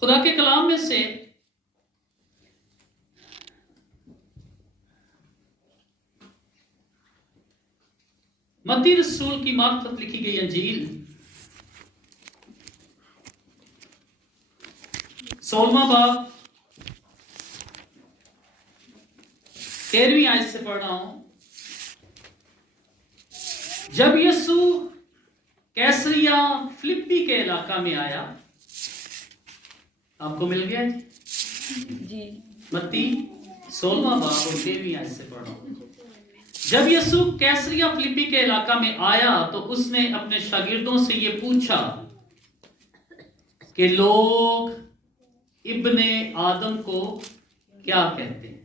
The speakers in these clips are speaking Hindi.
खुदा के कलाम में से मत्ती रसूल की मार्फत लिखी गई अंजील 16वां बाब 13वीं आयत से पढ़ रहा हूं। जब यीशु कैसरिया फिलिप्पी के इलाका में आया, आपको मिल गया जी? मत्ती 16वां बाब और 13वीं आयत से पढ़ रहा हूं। जब यीशु कैसरिया फिलिप्पी के इलाका में आया तो उसने अपने शागिर्दों से ये पूछा कि लोग इब्ने आदम को क्या कहते हैं।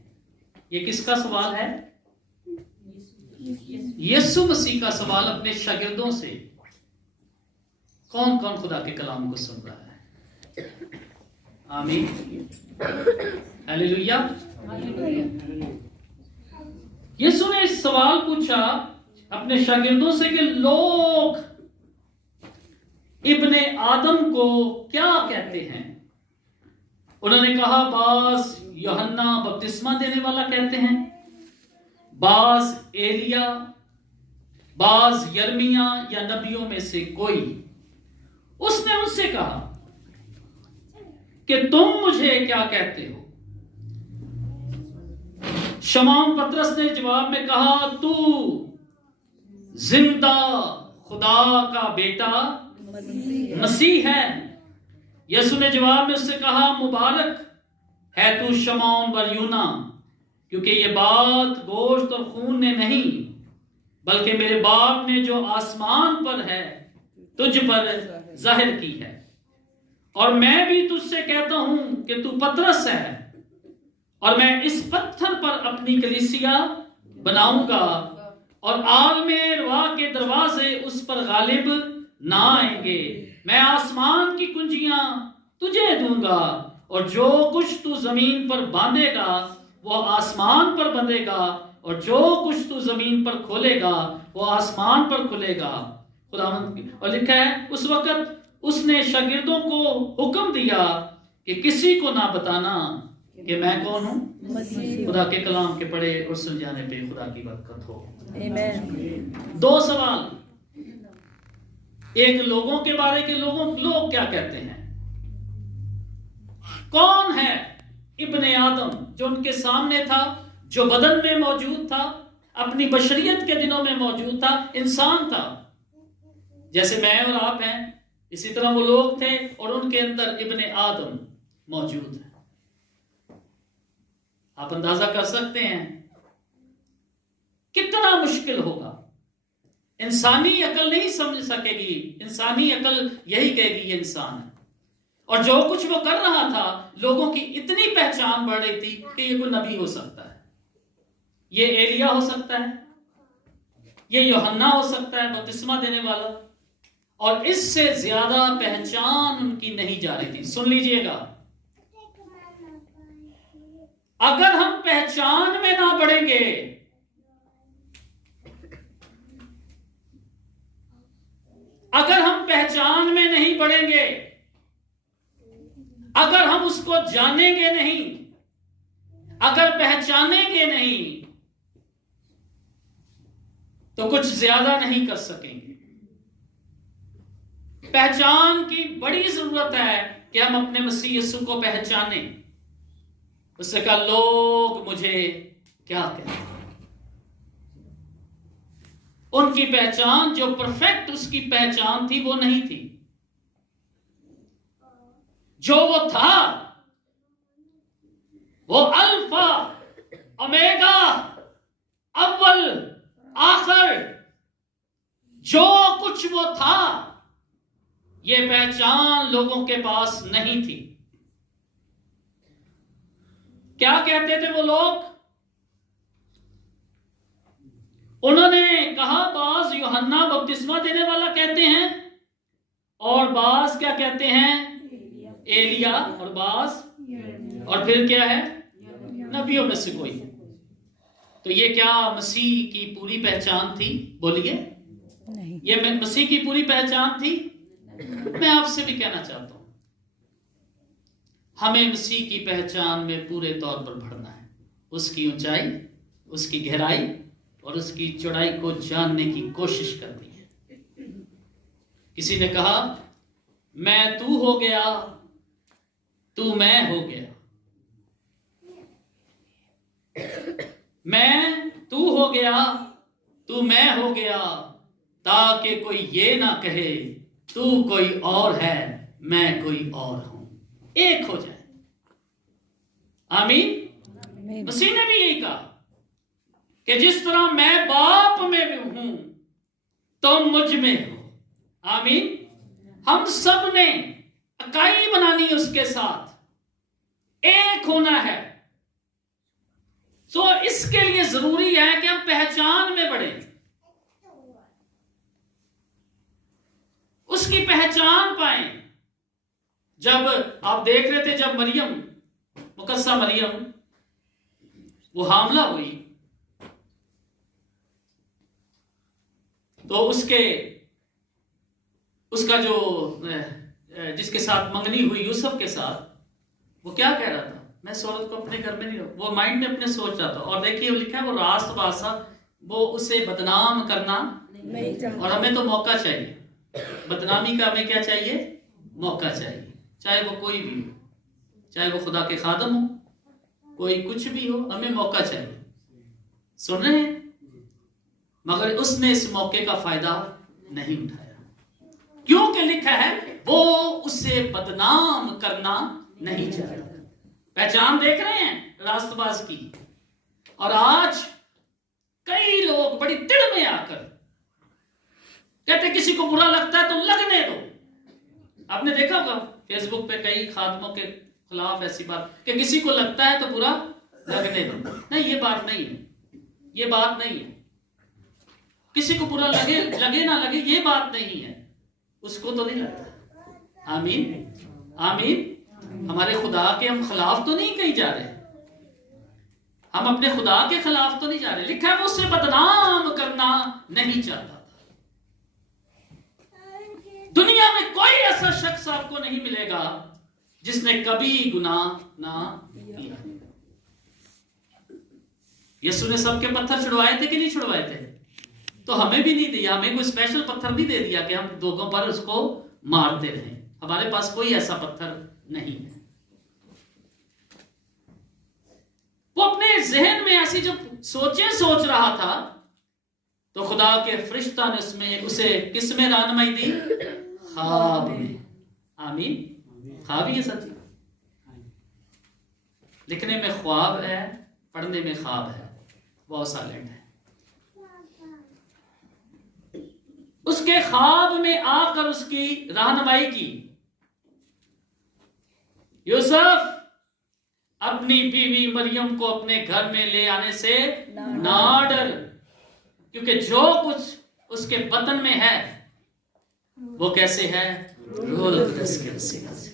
ये किसका सवाल है? यीशु मसीह का सवाल अपने शागिर्दों से। कौन कौन खुदा के कलाम को सुन रहा है? आमीन, हालेलुया। यीशु ने इस सवाल पूछा अपने शागिर्दों से कि लोग इब्ने आदम को क्या कहते हैं। उन्होंने कहा, बास यूहन्ना बपतिस्मा देने वाला कहते हैं, बास एलिया, बास यर्मिया या नबियों में से कोई। उसने उनसे कहा कि तुम मुझे क्या कहते हो? शमौन पतरस ने जवाब में कहा, तू जिंदा खुदा का बेटा मसीह है। यीशु ने जवाब में उससे कहा, मुबारक है तू शमौन बरयूना, क्योंकि ये बात गोश्त और खून ने नहीं बल्कि मेरे बाप ने जो आसमान पर है तुझ पर जाहिर की है। और मैं भी तुझसे कहता हूं कि तू पतरस है और मैं इस पत्थर पर अपनी कलीसिया बनाऊंगा और आलमे रवा के दरवाजे उस पर गालिब ना आएंगे। मैं आसमान की कुंजियां तुझे दूंगा और जो कुछ तू जमीन पर बांधेगा वो आसमान पर बंधेगा और जो कुछ तू जमीन पर खोलेगा वो आसमान पर खुलेगा। खुदावंद। और लिखा है, उस वक्त उसने शागिर्दों को हुक्म दिया कि किसी को ना बताना कि मैं कौन हूं। खुदा के कलाम के पढ़े और सुन जाने पे खुदा की बरकत हो। आमीन। दो सवाल, एक लोगों के बारे के लोग क्या कहते हैं। कौन है इब्ने आदम जो उनके सामने था, जो बदन में मौजूद था, अपनी बशरियत के दिनों में मौजूद था, इंसान था जैसे मैं और आप हैं, इसी तरह वो लोग थे और उनके अंदर इब्ने आदम मौजूद है। आप अंदाजा कर सकते हैं कितना मुश्किल होगा। इंसानी अकल नहीं समझ सकेगी, इंसानी अकल यही कहेगी ये इंसान है। और जो कुछ वो कर रहा था, लोगों की इतनी पहचान बढ़ रही थी कि ये कोई नबी हो सकता है, ये एलिया हो सकता है, ये यूहन्ना हो सकता है बपतिस्मा देने वाला, और इससे ज्यादा पहचान उनकी नहीं जा रही थी। सुन लीजिएगा, अगर हम पहचान में ना बढ़ेंगे, अगर हम पहचान में नहीं बढ़ेंगे, अगर हम उसको जानेंगे नहीं, अगर पहचानेंगे नहीं, तो कुछ ज्यादा नहीं कर सकेंगे। पहचान की बड़ी जरूरत है कि हम अपने मसीह यीशु को पहचाने। उससे कहा, लोग मुझे क्या कहते हैं। उनकी पहचान जो परफेक्ट उसकी पहचान थी वो नहीं थी। जो वो था वो अल्फा ओमेगा अव्वल आखिर, जो कुछ वो था, ये पहचान लोगों के पास नहीं थी। क्या कहते थे वो लोग? उन्होंने कहा, बास यूहन्ना बपतिस्मा देने वाला कहते हैं और बास क्या कहते हैं? एलिया, और बास, और फिर क्या है? नबियों में से कोई। तो ये क्या मसीह की पूरी पहचान थी? बोलिए, नहीं। ये मसीह की पूरी पहचान थी? मैं आपसे भी कहना चाहता हूं, हमें मसीह की पहचान में पूरे तौर पर बढ़ना है, उसकी ऊंचाई, उसकी गहराई और उसकी चौड़ाई को जानने की कोशिश करनी है। किसी ने कहा, मैं तू हो गया, तू मैं हो गया। मैं तू हो गया, तू मैं हो गया, ताकि कोई ये ना कहे तू कोई और है, मैं कोई और हूं। एक हो जाए। आमीन। मसीह ने भी यही कहा कि जिस तरह मैं बाप में भी हूं तुम मुझ में हो। आमीन। हम सब ने इकाई बनानी है, उसके साथ एक होना है। तो इसके लिए जरूरी है कि हम पहचान में बढ़े, उसकी पहचान पाएं। जब आप देख रहे थे, जब मरियम, मुकद्दसा मरियम वो हामला हुई, तो उसका जो जिसके साथ मंगनी हुई, यूसुफ के साथ, वो क्या कह रहा था, मैं इस औरत को अपने घर में नहीं रहूं। वो माइंड में अपने सोच रहा था। और देखिए वो लिखा है, वो रास्त बासा, वो उसे बदनाम करना नहीं चाहता। और हमें तो मौका चाहिए, बदनामी का हमें क्या चाहिए, मौका चाहिए। चाहे वो कोई भी हो, चाहे वो खुदा के खादम हो, कोई कुछ भी हो, हमें मौका चाहिए। सुन रहे हैं? मगर उसने इस मौके का फायदा नहीं उठाया, क्योंकि लिखा है वो उसे बदनाम करना नहीं चाहता। पहचान देख रहे हैं रास्तबाज की। और आज कई लोग बड़ी तिड़ में आकर कहते, किसी को बुरा लगता है तो लगने दो। आपने देखा होगा फेसबुक पे कई खादमों के खिलाफ ऐसी बात कि किसी को लगता है तो बुरा लगने दो। नहीं, ये बात नहीं है, ये बात नहीं है। किसी को बुरा लगे ना लगे, ये बात नहीं है, उसको तो नहीं लगता। आमीन। आमीन। हमारे खुदा के हम खिलाफ तो नहीं कहीं जा रहे, हम अपने खुदा के खिलाफ तो नहीं जा रहे। लिखा है वो उससे बदनाम करना नहीं चाहता। दुनिया में कोई ऐसा शख्स आपको नहीं मिलेगा जिसने कभी गुनाह ना किया। यीशु ने सबके पत्थर छुड़वाए थे कि नहीं छुड़वाए थे? तो हमें भी नहीं दिया, हमें कोई स्पेशल पत्थर नहीं दे दिया कि हम लोगों पर उसको मारते रहें। हमारे पास कोई ऐसा पत्थर नहीं है। वो अपने जहन में ऐसी जब सोच रहा था, तो खुदा के फरिश्ता ने उसमें उसे किस में रहनुमाई दी? ख्वाब में। आमीन। ख्वाब ही है सच। लिखने में ख्वाब है, पढ़ने में ख्वाब है, बहुत साइलेंट है। उसके ख्वाब में आकर उसकी रहनुमाई की। यूसुफ अपनी बीवी मरियम को अपने घर में ले आने से ना डर, क्योंकि जो कुछ उसके बतन में है वो कैसे है? रूह कुद्दस के वसीला से।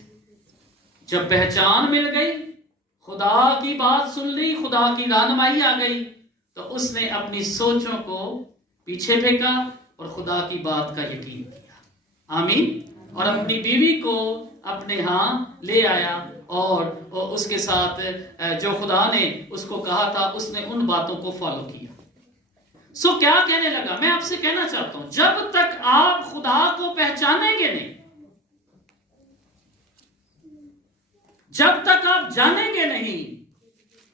जब पहचान मिल गई, खुदा की बात सुन ली, खुदा की रहनुमाई आ गई, तो उसने अपनी सोचों को पीछे फेंका और खुदा की बात का यकीन किया। आमीन। और अपनी बीवी को अपने यहाँ ले आया और उसके साथ जो खुदा ने उसको कहा था, उसने उन बातों को फॉलो किया। सो क्या कहने लगा? मैं आपसे कहना चाहता हूं, जब तक आप खुदा को पहचानेंगे नहीं, जब तक आप जानेंगे नहीं,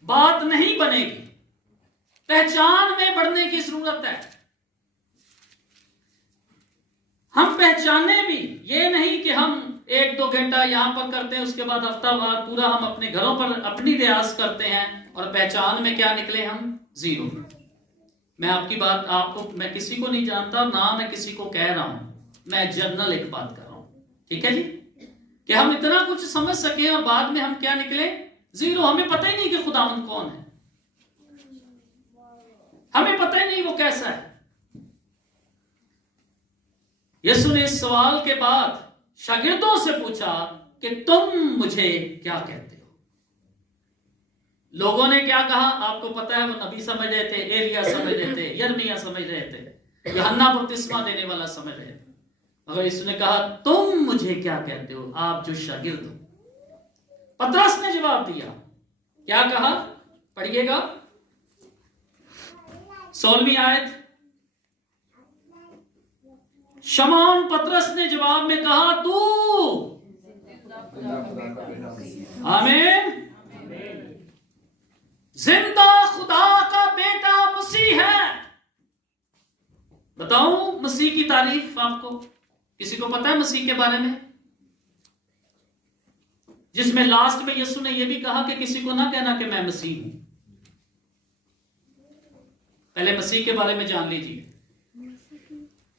बात नहीं बनेगी। पहचान में बढ़ने की जरूरत है। हम पहचाने भी, ये नहीं कि हम 1-2 घंटा यहां पर करते हैं, उसके बाद हफ्ता भर पूरा हम अपने घरों पर अपनी रियाज करते हैं और पहचान में क्या निकले? हम जीरो। मैं आपकी बात, आपको, मैं किसी को नहीं जानता, ना मैं किसी को कह रहा हूं, मैं जनरल एक बात कर रहा हूं, ठीक है जी, कि हम इतना कुछ समझ सके और बाद में हम क्या निकले? जीरो। हमें पता ही नहीं कि खुदावंद कौन है, हमें पता ही नहीं वो कैसा है। यीशु ने इस सवाल के बाद शागिर्दों से पूछा कि तुम मुझे क्या कहते हो? लोगों ने क्या कहा आपको पता है? वो नबी समझ रहे थे, एलिया समझ रहे थे, यिर्मयाह समझ रहे थे, यूहन्ना बपतिस्मा देने वाला समझ रहे थे। मगर यीशु ने कहा तुम मुझे क्या कहते हो, आप जो शागिर्द हो? पतरस ने जवाब दिया, क्या कहा? पढ़िएगा 16वीं आयत। शमौन पतरस ने जवाब में कहा, तू आमीन जिंदा खुदा का बेटा मसीह है। बताऊं मसीह की तारीफ आपको? किसी को पता है मसीह के बारे में? जिसमें लास्ट में यीशु ने यह भी कहा कि किसी को ना कहना कि मैं मसीह हूं। पहले मसीह के बारे में जान लीजिए।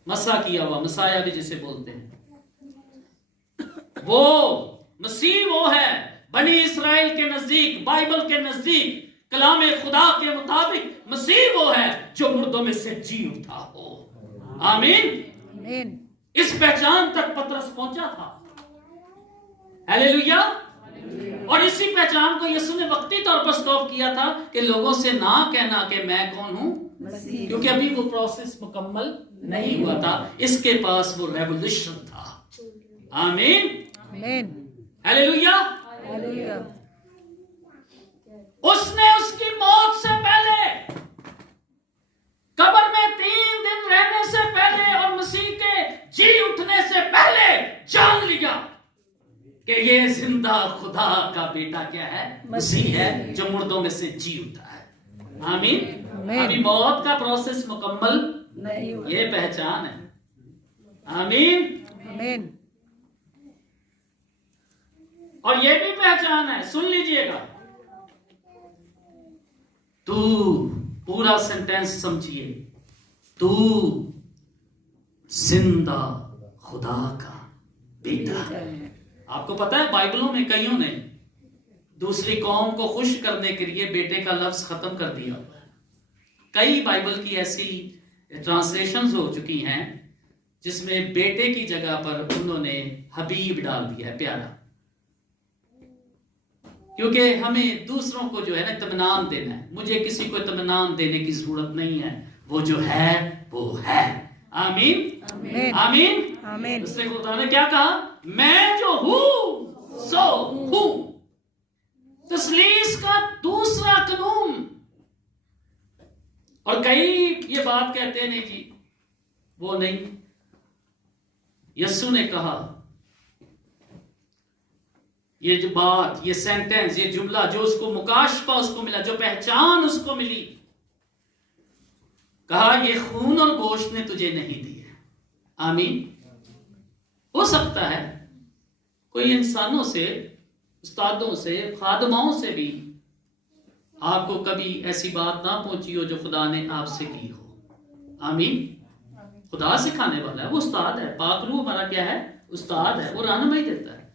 मसा किया हुआ, मसाया भी जिसे बोलते हैं, वो मसीह वो है बनी इसराइल के नजदीक, बाइबल के नजदीक, कलाम खुदा के मुताबिक मसीह वो है जो मुर्दों में से जी उठा हो। आमीन। इस पहचान तक पतरस पहुंचा था। हालेलुया। और इसी पहचान को यीशु ने वक्ती तौर पर स्टॉप किया था कि लोगों से ना कहना कि मैं कौन हूं, क्योंकि अभी वो प्रोसेस मुकम्मल नहीं हुआ था। इसके पास वो रेवोल्यूशन था। आमीन। हालेलुया। उसने उसकी मौत से पहले, कब्र में 3 दिन रहने से पहले और मसीह के जी उठने से पहले जान लिया कि ये जिंदा खुदा का बेटा क्या है? मसीह है जो मुर्दों में से जी उठा है। आमीन। अभी मौत का प्रोसेस मुकम्मल नहीं हुआ। ये पहचान है। आमीन। और ये भी पहचान है, सुन लीजिएगा, तू पूरा सेंटेंस समझिए, तू जिंदा खुदा का बेटा है। आपको पता है बाइबलों में कईयों ने दूसरी कौम को खुश करने के लिए बेटे का लफ्ज खत्म कर दिया। कई बाइबल की ऐसी ट्रांसलेशंस हो चुकी हैं जिसमें बेटे की जगह पर उन्होंने हबीब डाल दिया है, प्यारा। क्योंकि हमें दूसरों को जो है ना इत्मीनान देना है। मुझे किसी को इत्मीनान देने की जरूरत नहीं है, वो जो है वो है। आमीन। आमीन। दूसरे खुदा ने क्या कहा? मैं जो हूं सो हूं। तस्लीस का दूसरा कानून। और कई ये बात कहते हैं नहीं जी वो नहीं। यीशु ने कहा, ये जो बात, ये सेंटेंस, ये जुमला जो उसको मुकाशफा उसको मिला, जो पहचान उसको मिली, कहा ये खून और गोश्त ने तुझे नहीं दी है। आमीन। हो सकता है कोई इंसानों से, उस्तादों से, खादमाओं से भी आपको कभी ऐसी बात ना पहुंची हो जो खुदा ने आपसे की हो। आमीन। खुदा सिखाने वाला है, वो उस्ताद है। पाक रूह हमारा क्या है? उस्ताद है। वो रहनुमाई देता है।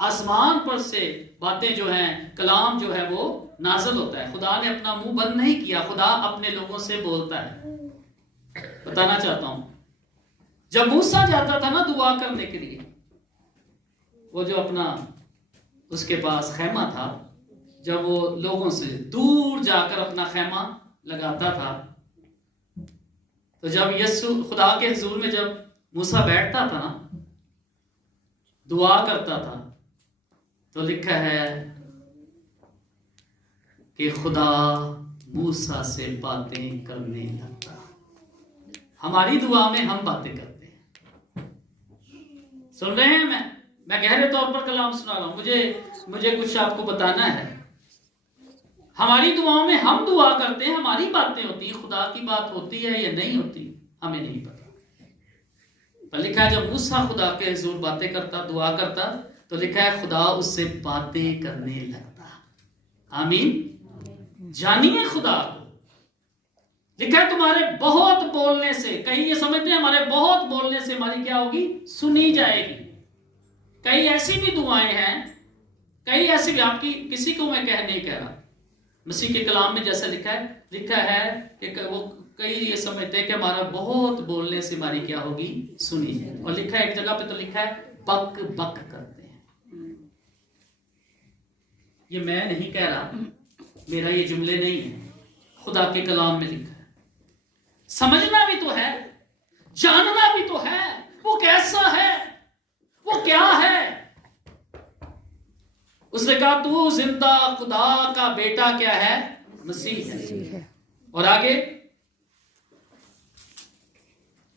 आसमान पर से बातें जो हैं, कलाम जो है वो नाज़िल होता है। खुदा ने अपना मुंह बंद नहीं किया, खुदा अपने लोगों से बोलता है। बताना चाहता हूं, जब मूसा जाता था ना दुआ करने के लिए, वो जो अपना उसके पास खैमा था, जब वो लोगों से दूर जाकर अपना खैमा लगाता था, तो जब यीशु खुदा के हुजूर में जब मूसा बैठता था ना, दुआ करता था, तो लिखा है कि खुदा मूसा से बातें करने लगता। हमारी दुआ में हम बातें करते हैं। सुन रहे हैं? मैं गहरे तौर पर कलाम सुना रहा हूं। मुझे कुछ आपको बताना है। हमारी दुआओं में हम दुआ करते हैं, हमारी बातें होती हैं। खुदा की बात होती है या नहीं होती हमें नहीं पता। पर लिखा है जब मूसा खुदा के हुजूर बातें करता, दुआ करता, तो लिखा है खुदा उससे बातें करने लगता। आमीन। जानिए खुदा को। लिखा है तुम्हारे बहुत बोलने से, कहीं ये समझते हैं हमारे बहुत बोलने से हमारी क्या होगी? सुनी जाएगी। कई ऐसी भी दुआएं हैं, कई ऐसी भी, आपकी किसी को मैं नहीं कह रहा, मसीह के कलाम में जैसा लिखा है कि वो कई ये समझते हैं कि हमारा बहुत बोलने से हमारी क्या होगी? सुनी जाएगी। और लिखा है एक जगह पे तो लिखा है बक बक करते हैं। ये मैं नहीं कह रहा, मेरा ये जुमले नहीं है, खुदा के कलाम में लिखा है। समझना भी तो है, जानना भी तो है वो कैसा है, वो क्या है। उसने कहा तू जिंदा खुदा का बेटा क्या है? मसीह है। और आगे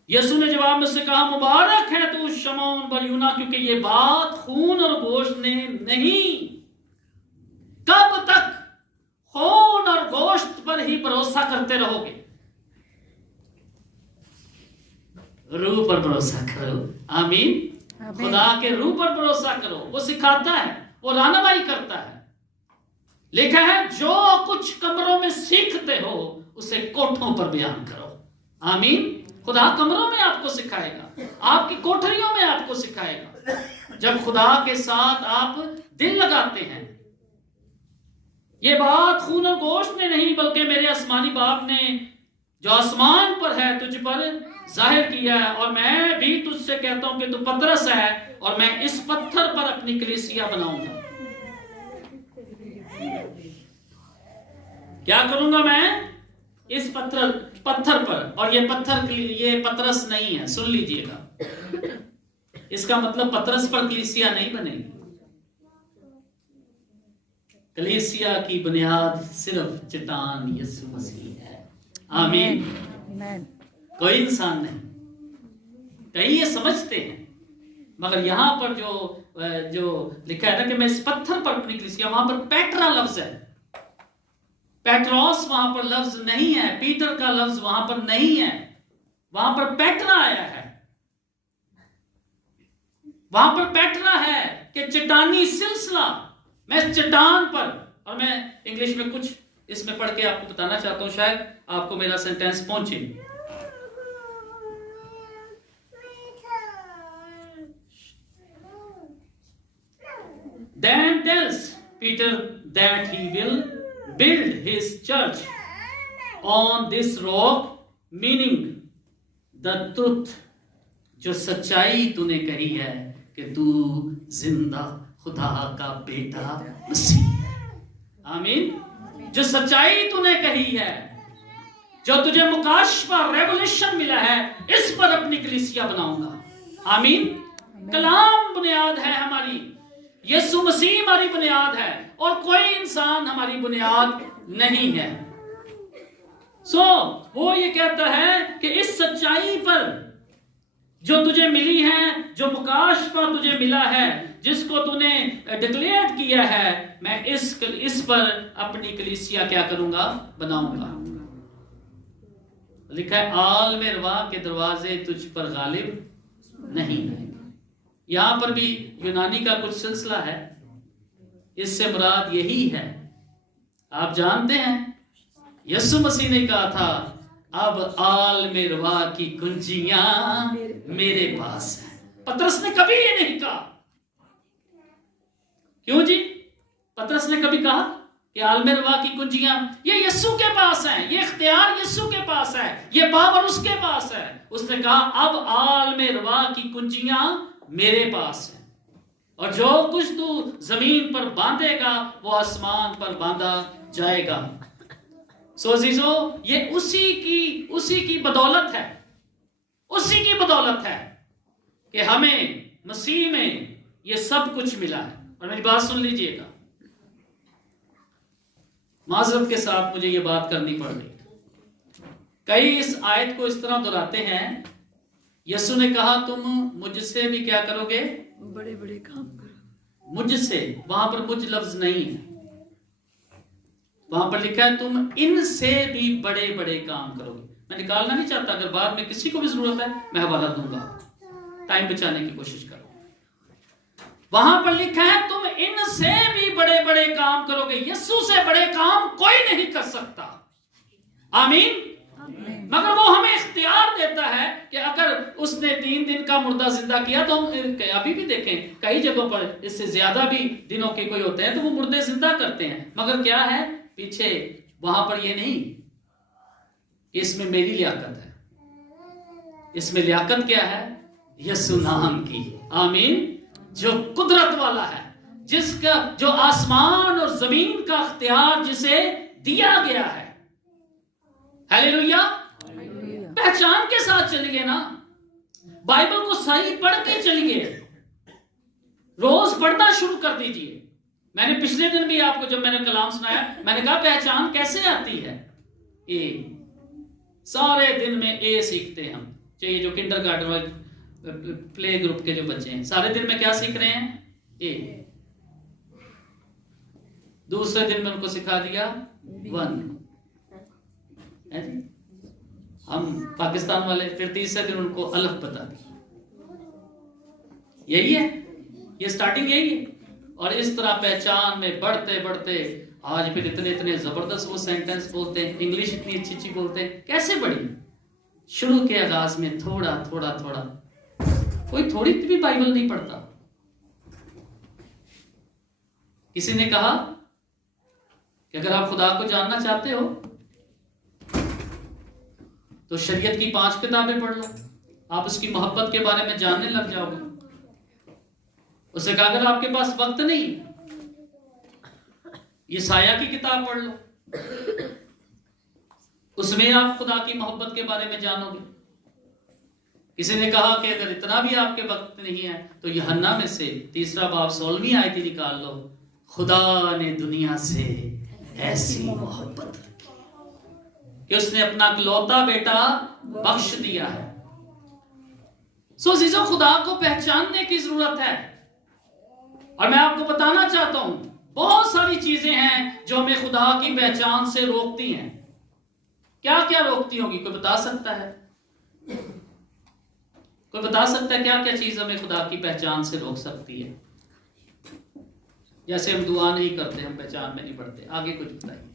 यीशु ने जवाब में से कहा मुबारक है तू शमौन बरयूना, क्योंकि ये बात खून और गोश्त ने नहीं। कब तक खून और गोश्त पर ही भरोसा करते रहोगे? रूह पर भरोसा करो। आमीन। खुदा के रूह पर भरोसा करो। वो सिखाता है, वो रहनुमाई करता है। लिखा है जो कुछ कमरों में सीखते हो उसे कोठों पर बयान करो। आमीन। खुदा कमरों में आपको सिखाएगा, आपकी कोठरियों में आपको सिखाएगा। जब खुदा के साथ आप दिल लगाते हैं। ये बात खून और गोश्त ने नहीं बल्कि मेरे आसमानी बाप ने जो आसमान पर है तुझ पर जाहिर किया है। और मैं भी तुझसे कहता हूं कि तू पतरस है और मैं इस पत्थर पर अपनी कलीसिया बनाऊंगा। क्या करूंगा मैं? इस पत्थर पर। और ये पत्थर ये पतरस नहीं है, सुन लीजिएगा। इसका मतलब पतरस पर कलीसिया नहीं बनेगी। कलीसिया की बुनियाद सिर्फ चट्टान यीशु मसीह है। आमीन। कोई इंसान नहीं। कई ये समझते हैं, मगर यहां पर जो लिखा है ना कि मैं इस पत्थर पर अपनी कलीसिया, वहां पर पेट्रा लफ्ज है। पेट्रोस वहां पर लफ्ज नहीं है, पीटर का लफ्ज वहां पर नहीं है, वहां पर पेट्रा आया है। वहां पर पेट्रा है कि चट्टानी सिलसिला, मैं चट्टान पर। और मैं इंग्लिश में कुछ इसमें पढ़ के आपको बताना चाहता हूं, शायद आपको मेरा सेंटेंस पहुंचे। Then tells Peter that he will build his church on this rock, meaning the truth, जो सच्चाई तूने कही है कि तू जिंदा खुदा का बेटा मसीह है। आमीन। जो सच्चाई तूने कही है, जो तुझे मुकाशफा रेवोल्यूशन मिला है, इस पर अपनी कलीसिया बनाऊंगा। आमीन। कलाम बुनियाद है हमारी, यीशु मसीह हमारी बुनियाद है और कोई इंसान हमारी बुनियाद नहीं है। वो ये कहता है कि इस सच्चाई पर जो तुझे मिली है, जो मुकाशफा तुझे मिला है, जिसको तूने डिक्लेयर किया है, मैं इस पर अपनी कलीसिया क्या करूंगा? बनाऊंगा। लिखा है आल में रवा के दरवाजे तुझ पर गालिब नहीं। यहां पर भी यूनानी का कुछ सिलसिला है, इससे मुराद यही है। आप जानते हैं यीशु मसीह ने कहा था अब आल में रवा की कुंजियां मेरे पास हैं। पतरस ने कभी ये नहीं कहा। क्यों जी? पतरस ने कभी कहा कि आल में रवा की कुंजियां ये यीशु के पास हैं, ये इख्तियार यीशु के पास है, ये पावर उसके पास है। उसने कहा अब आल में रवा की कुंजियां मेरे पास है, और जो कुछ तू जमीन पर बांधेगा वो आसमान पर बांधा जाएगा। अजीजो, ये उसी की बदौलत है, उसी की बदौलत है कि हमें मसीह में ये सब कुछ मिला है। और मेरी बात सुन लीजिएगा, माजरत के साथ मुझे ये बात करनी पड़ रही। कई इस आयत को इस तरह दोहराते हैं, यीशु ने कहा तुम मुझसे भी क्या करोगे? बड़े बड़े काम करो। मुझसे, वहां पर मुझ लफ्ज नहीं है, वहां पर लिखा है तुम इनसे भी बड़े बड़े काम करोगे। मैं निकालना नहीं चाहता, अगर बाद में किसी को भी जरूरत है मैं हवाला दूंगा, टाइम बचाने की कोशिश करो। वहां पर लिखा है तुम इनसे भी बड़े बड़े काम करोगे। यीशु से बड़े काम कोई नहीं कर सकता। आमीन। मगर वो हमें इख्तियार देता है कि अगर उसने 3 दिन का मुर्दा जिंदा किया तो अभी भी देखें कई जगहों पर इससे ज्यादा भी दिनों के कोई होते हैं तो वो मुर्दे जिंदा करते हैं। मगर क्या है पीछे, वहां पर ये नहीं, इसमें मेरी लियाकत है। इसमें लियाकत क्या है? यीशु नाम की। आमीन। जो कुदरत वाला है, जिसका जो आसमान और जमीन का इख्तियार जिसे दिया गया है। हालेलुया। पहचान के साथ चलिए ना, बाइबल को सही पढ़ के चलिए, रोज पढ़ना शुरू कर दीजिए। मैंने पिछले दिन भी आपको जब मैंने कलाम सुनाया, मैंने कहा पहचान कैसे आती है? ए। सारे दिन में ए सीखते हैं हम, चाहिए जो किंडरगार्टन वाले प्ले ग्रुप के जो बच्चे हैं, सारे दिन में क्या सीख रहे हैं? ए। दूसरे दिन में उनको सिखा दिया 1। हम पाकिस्तान वाले फिर तीसरे दिन उनको अलग बता दी। यही है, ये स्टार्टिंग यही है। और इस तरह पहचान में बढ़ते बढ़ते आज फिर इतने इतने जबरदस्त वो सेंटेंस बोलते हैं, इंग्लिश इतनी अच्छी अच्छी बोलते हैं। कैसे बढ़ी? शुरू के आगाज में थोड़ा थोड़ा थोड़ा, कोई थोड़ी भी बाइबल नहीं पढ़ता। किसी ने कहा कि अगर आप खुदा को जानना चाहते हो तो शरीयत की 5 किताबें पढ़ लो, आप उसकी मोहब्बत के बारे में जानने लग जाओगे। उसने कहा अगर आपके पास वक्त नहीं, ये साया की किताब पढ़ लो, उसमें आप खुदा की मोहब्बत के बारे में जानोगे। किसी ने कहा कि अगर इतना भी आपके वक्त नहीं है तो यूहन्ना में से 3 बाब 16वीं आयत ही निकाल लो, खुदा ने दुनिया से ऐसी मोहब्बत कि उसने अपना इकलौता बेटा बख्श दिया है। सो चीजों, खुदा को पहचानने की जरूरत है। और मैं आपको बताना चाहता हूं, बहुत सारी चीजें हैं जो हमें खुदा की पहचान से रोकती हैं। क्या क्या रोकती होगी? कोई बता सकता है? कोई बता सकता है क्या क्या चीज हमें खुदा की पहचान से रोक सकती है? जैसे हम दुआ नहीं करते, हम पहचान में नहीं पढ़ते। आगे कुछ बताइए।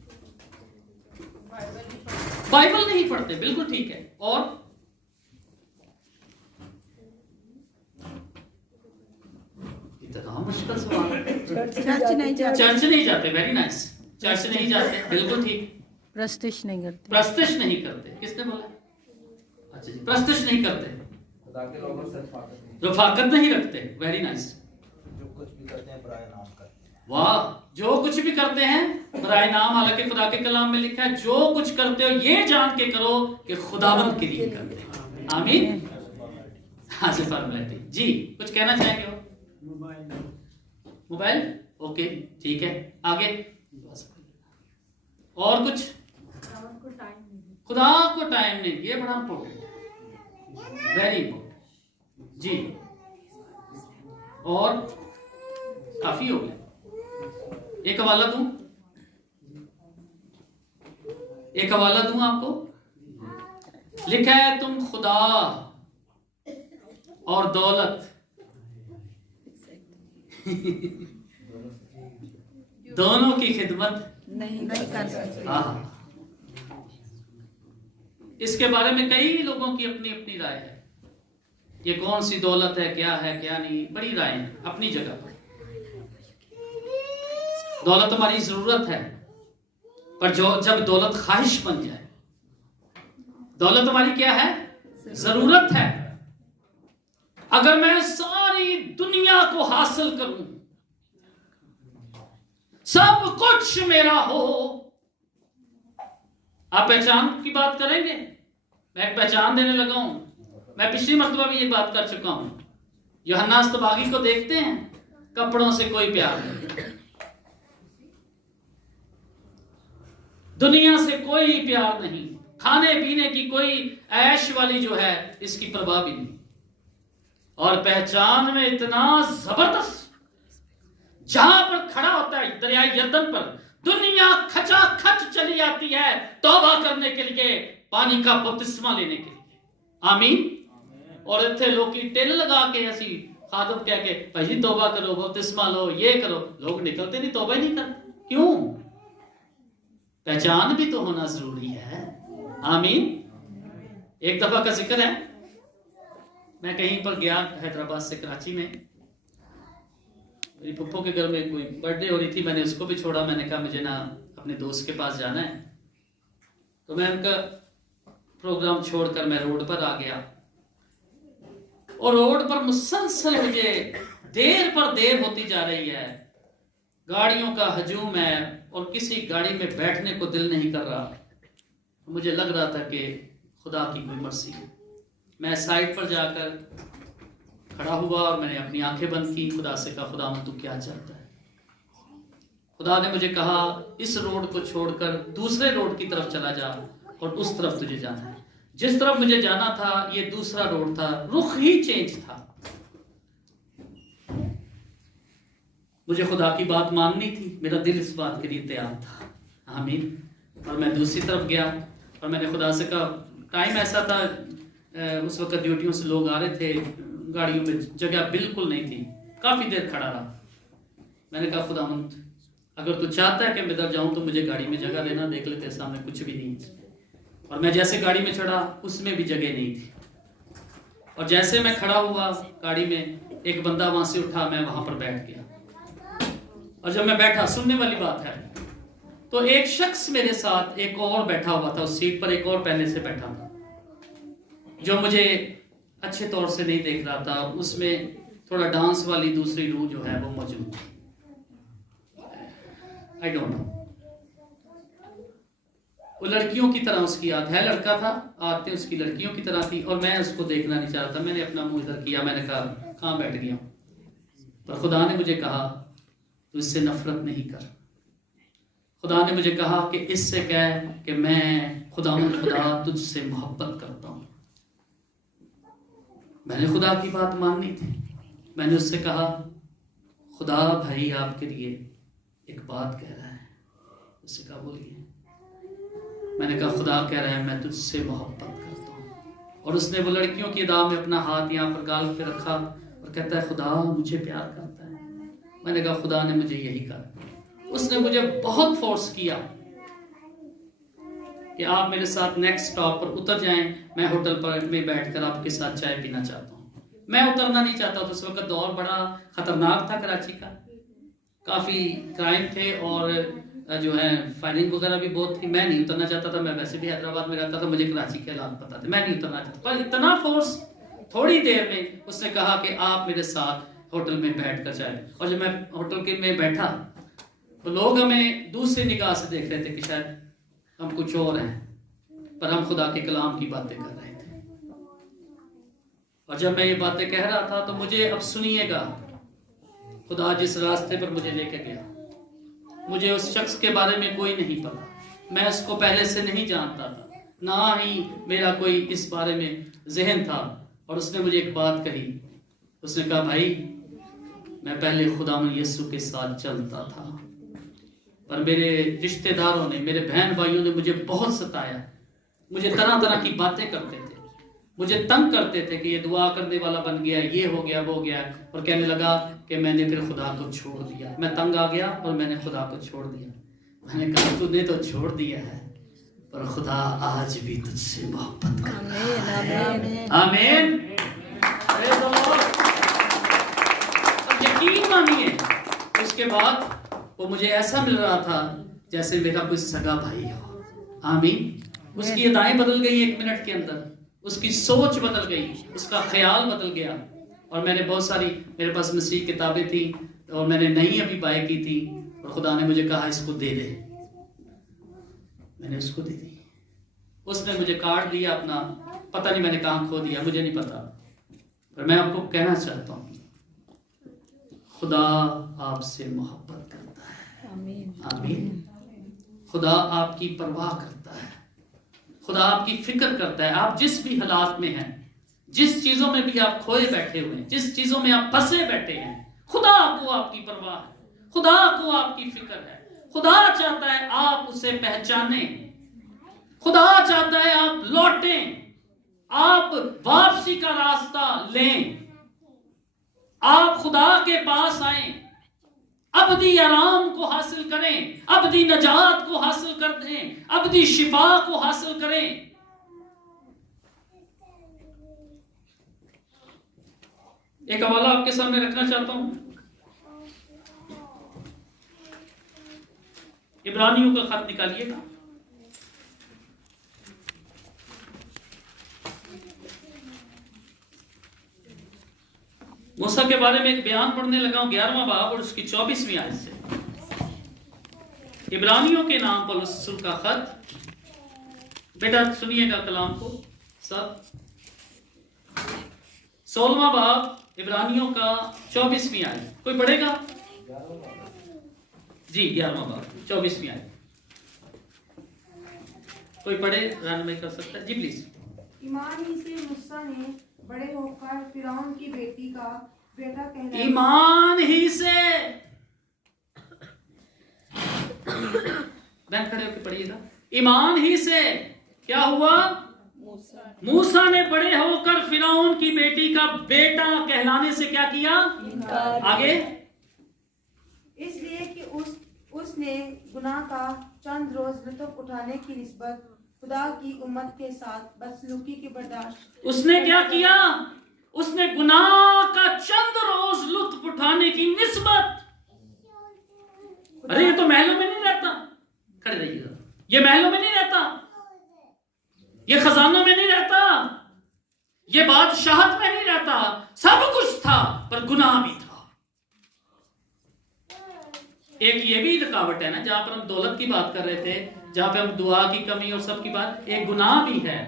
बाइबल नहीं पढ़ते, बिल्कुल ठीक है। और इतना मुश्किल सवाल है। चर्च नहीं जाते, वेरी नाइस। चर्च नहीं जाते, बिल्कुल ठीक। प्रस्तुत नहीं करते। प्रस्तुत नहीं करते, किसने बोला? अच्छा जी, प्रस्तुत नहीं करते, रफाकत नहीं रखते, वेरी नाइस। जो कुछ भी करते हैं बराए नाम करते हैं। वाह, जो कुछ भी करते हैं बराए नाम, हालांकि खुदा के कलाम में लिखा है जो कुछ करते हो ये जान के करो कि खुदावंद के लिए करते हैं। आमीन। हाँ जी, फॉर्मेलिटी जी। कुछ कहना चाहेंगे हो? मोबाइल ओके, ठीक है। आगे और कुछ? खुदा को टाइम नहीं, ये बड़ा इंपॉर्टेंट, वेरी इंपॉर्टेंट जी। और काफी हो गया। एक हवाला दूं, एक हवाला दूं आपको। लिखा है तुम खुदा और दौलत दोनों की खिदमत नहीं कर सकते। हाँ, इसके बारे में कई लोगों की अपनी अपनी राय है। ये कौन सी दौलत है, क्या है क्या नहीं, बड़ी राय है अपनी जगह पर। दौलत हमारी जरूरत है, पर जब दौलत ख्वाहिश बन जाए, दौलत हमारी क्या है? जरूरत है। अगर मैं सारी दुनिया को हासिल करूं, सब कुछ मेरा हो, आप पहचान की बात करेंगे? मैं एक पहचान देने लगा हूं। मैं पिछली मरतबा भी ये बात कर चुका हूं। यूहन्ना अस्तबागी को देखते हैं, कपड़ों से कोई प्यार नहीं, दुनिया से कोई प्यार नहीं, खाने पीने की कोई ऐश वाली जो है इसकी परवाह भी नहीं। और पहचान में इतना जबरदस्त, जहां पर खड़ा होता है दरिया यर्दन पर, दुनिया खचाखच चली आती है तौबा करने के लिए, पानी का बपतिस्मा लेने के लिए। आमीन। और इतने लोग की टेल लगा के ऐसी खादम कह के भाई तौबा करो, बपतिस्मा लो, ये करो, लोग निकलते नहीं, तौबा ही नहीं करते। क्यों? पहचान भी तो होना जरूरी है। आमीन। एक दफा का जिक्र है, मैं कहीं पर गया हैदराबाद से कराची में, मेरी पप्पो के घर में कोई बर्थडे हो रही थी, मैंने उसको भी छोड़ा। मैंने कहा मुझे ना अपने दोस्त के पास जाना है, तो मैं उनका प्रोग्राम छोड़कर मैं रोड पर आ गया। और रोड पर मुसलसल मुझे देर पर देर होती जा रही है, गाड़ियों का हजूम है और किसी गाड़ी में बैठने को दिल नहीं कर रहा। मुझे लग रहा था कि खुदा की कोई मर्जी है। मैं साइड पर जाकर खड़ा हुआ और मैंने अपनी आंखें बंद की, खुदा से कहा खुदा तू क्या चाहता है? खुदा ने मुझे कहा इस रोड को छोड़कर दूसरे रोड की तरफ चला जा और उस तरफ तुझे जाना है। जिस तरफ मुझे जाना था ये दूसरा रोड था, रुख ही चेंज था। मुझे खुदा की बात माननी थी, मेरा दिल इस बात के लिए तैयार था। आमीन। और मैं दूसरी तरफ गया और मैंने खुदा से कहा, टाइम ऐसा था उस वक्त ड्यूटियों से लोग आ रहे थे, गाड़ियों में जगह बिल्कुल नहीं थी, काफी देर खड़ा रहा। मैंने कहा खुदावंद अगर तू चाहता है कि मैं इधर जाऊं तो मुझे गाड़ी में जगह देना, देख लेते सामने कुछ भी नहीं। और मैं जैसे गाड़ी में चढ़ा उसमें भी जगह नहीं थी। और जैसे मैं खड़ा हुआ गाड़ी में, एक बंदा वहां से उठा, मैं वहां पर बैठ गया। और जब मैं बैठा, सुनने वाली बात है, तो एक शख्स मेरे साथ एक और बैठा हुआ था, उस सीट पर एक और पहले से बैठा था, जो मुझे अच्छे तौर से नहीं देख रहा था। उसमें थोड़ा डांस वाली दूसरी रूह जो है वो मौजूद थी। आई डोंट नो, वो लड़कियों की तरह उसकी आदत है, लड़का था, आदतें उसकी लड़कियों की तरह थी। और मैं उसको देखना नहीं चाह रहा था। मैंने अपना मुंह इधर किया, मैंने कहा कहाँ बैठ गया। पर खुदा ने मुझे कहा तू इससे नफरत नहीं कर। खुदा ने मुझे कहा कि इससे कह कि मैं खुदा तुझसे मोहब्बत करता हूं। मैंने खुदा की बात माननी थी। मैंने उससे कहा खुदा भाई आपके लिए एक बात कह रहा है। उससे कहा बोलिए। मैंने कहा खुदा कह रहा है मैं तुझसे मोहब्बत करता हूँ। और उसने वो लड़कियों की अदा में अपना हाथ यहाँ पर गाल पे रखा और कहता है खुदा मुझे प्यार करता है। मैंने कहा खुदा ने मुझे यही कहा। उसने मुझे बहुत फोर्स किया कि आप मेरे साथ नेक्स्ट स्टॉप पर उतर जाएं, मैं होटल पर में बैठकर आपके साथ चाय पीना चाहता हूँ। मैं उतरना नहीं चाहता था। उस वक्त दौर बड़ा खतरनाक था कराची का, काफी क्राइम थे और जो है फायरिंग वगैरह भी बहुत थी। मैं नहीं उतरना चाहता था। मैं वैसे भी हैदराबाद में रहता था, मुझे कराची के हालात पता थे, मैं नहीं उतरना चाहता। पर इतना फोर्स, थोड़ी देर में उसने कहा कि आप मेरे साथ होटल में बैठ कर जाए। और जब मैं होटल के में बैठा तो लोग हमें दूसरी निगाह से देख रहे थे कि शायद हम कुछ और हैं, पर हम खुदा के कलाम की बातें कर रहे थे। और जब मैं ये बातें कह रहा था तो मुझे, अब सुनिएगा, खुदा जिस रास्ते पर मुझे लेके गया, मुझे उस शख्स के बारे में कोई नहीं पता, मैं उसको पहले से नहीं जानता था, ना ही मेरा कोई इस बारे में जहन था। और उसने मुझे एक बात कही। उसने कहा भाई मैं पहले खुदावन यीशु के साथ चलता था, पर मेरे रिश्तेदारों ने, मेरे बहन भाइयों ने मुझे बहुत सताया। मुझे तरह तरह की बातें करते थे, मुझे तंग करते थे कि ये दुआ करने वाला बन गया, ये हो गया, वो हो गया। और कहने लगा कि मैंने फिर खुदा को छोड़ दिया। मैं तंग आ गया और मैंने खुदा को छोड़ दिया। मैंने कहा तूने तो छोड़ दिया है, पर खुदा आज भी तुझसे मोहब्बत करता है। आमीन। अब यकीन मानिए, उसके बाद वो मुझे ऐसा मिल रहा था जैसे मेरा कोई सगा भाई हो। आमीन। उसकी अदाएं बदल गई 1 मिनट के अंदर, उसकी सोच बदल गई, उसका ख्याल बदल गया। और मैंने बहुत सारी, मेरे पास मसीह किताबें थी और मैंने नई अभी बाय की थी और खुदा ने मुझे कहा इसको दे दे। मैंने उसको दे दी। उसने मुझे कार्ड दिया अपना, पता नहीं मैंने कहाँ खो दिया, मुझे नहीं पता। पर मैं आपको कहना चाहता हूँ खुदा आपसे मोहब्बत करता है। आमीन। खुदा आपकी परवाह करता है, खुदा आपकी फिक्र करता है। आप जिस भी हालात में हैं, जिस चीजों में भी आप खोए बैठे हुए हैं, जिस चीजों में आप फंसे बैठे हैं, खुदा को आपकी परवाह है, खुदा को आपकी फिक्र है। खुदा चाहता है आप उसे पहचाने, खुदा चाहता है आप लौटें, आप वापसी का रास्ता लें, आप खुदा के पास आए, अबदी आराम को हासिल करें, अबदी नजात को हासिल कर दें, अबदी शिफा को हासिल करें। एक हवाला आपके सामने रखना चाहता हूं, इब्रानियों का खत निकालिएगा। मूसा के बारे में एक बयान पढ़ने लगा हूं, 11वां बाब और उसकी 24वीं आयत से। इब्रानियों के नाम पौलुस रसूल का खत। बेटा सुनिएगा कलाम को सब। 16वां बाब इब्रानियों का 24वीं आयत, कोई पढ़ेगा? जी 11वां बाब 24वीं आयत। कोई पढ़े रन में कर सकता है जी प्लीज। ईमान ही से मूसा ने बड़े होकर फिरौन की बेटी का बेटा कहलाया। ईमान ही से, बहन खड़े होकर पढ़िएगा। ईमान ही से क्या हुआ? मूसा ने बड़े होकर फिरौन की बेटी का बेटा कहलाने से क्या किया? आगे। इसलिए कि उसने गुनाह का चंद रोज लुत्फ उठाने की निस्बत खुदा की उम्मत के साथ बदसलूकी की बर्दाश्त। उसने क्या किया? उसने गुनाह का चंद रोज लुत्फ उठाने की निस्बत। अरे ये तो महलों में नहीं रहता, खड़े रहिएगा, ये महलों में नहीं रहता, ये खजानों में नहीं रहता, ये बादशाहत में नहीं रहता, सब कुछ था पर गुनाह भी था। एक ये भी रुकावट है ना, जहां पर हम दौलत की बात कर रहे थे, जहां पे हम दुआ की कमी और सब की बात, एक गुनाह भी है